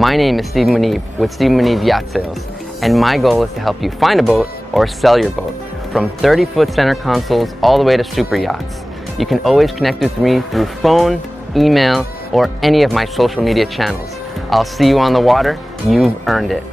My name is Stephen Munive with Stephen Munive Yacht Sales, and my goal is to help you find a boat or sell your boat. From 30-foot center consoles all the way to super yachts. You can always connect with me through phone, email, or any of my social media channels. I'll see you on the water. You've earned it.